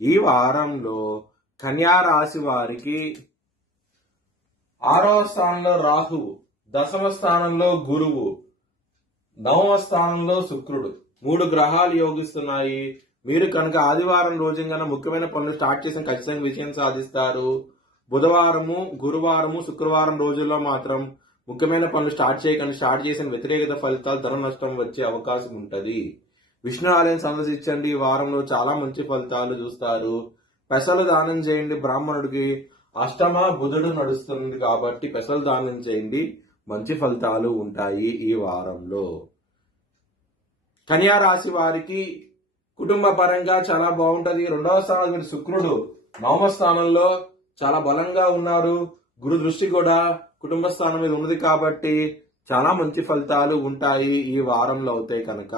ఈ వారంలో కన్యా రాశి వారికి 6వ స్థానంలో రాహువు, 10వ స్థానంలో గురువు, 9వ స్థానంలో శుక్రుడు 3 గ్రహాలు యోగిస్తున్నాయి. మీరు కనుక ఆదివారం రోజున ముఖ్యమైన పనులు స్టార్ట్ చేసిన ఖచ్చితంగా విజయం సాధిస్తారు. బుధవారము, గురువారము, శుక్రవారం రోజుల్లో మాత్రం ముఖ్యమైన పనులు స్టార్ట్ చేసిన వ్యతిరేకత ఫలితాలు, ధన నష్టం వచ్చే అవకాశం ఉంటది. విష్ణు ఆలయం సందర్శించండి. ఈ వారంలో చాలా మంచి ఫలితాలు చూస్తారు. పెసలు దానం చేయండి. బ్రాహ్మణుడికి అష్టమ బుధుడు నడుస్తుంది కాబట్టి పెసలు దానం చేయండి. మంచి ఫలితాలు ఉంటాయి ఈ వారంలో. కన్యా రాశి వారికి కుటుంబ పరంగా చాలా బాగుంటది. 2వ స్థానం శుక్రుడు 9వ స్థానంలో చాలా బలంగా ఉన్నారు. గురు దృష్టి కూడా కుటుంబ స్థానం మీద ఉన్నది కాబట్టి చాలా మంచి ఫలితాలు ఉంటాయి ఈ వారంలో అవుతాయి కనుక.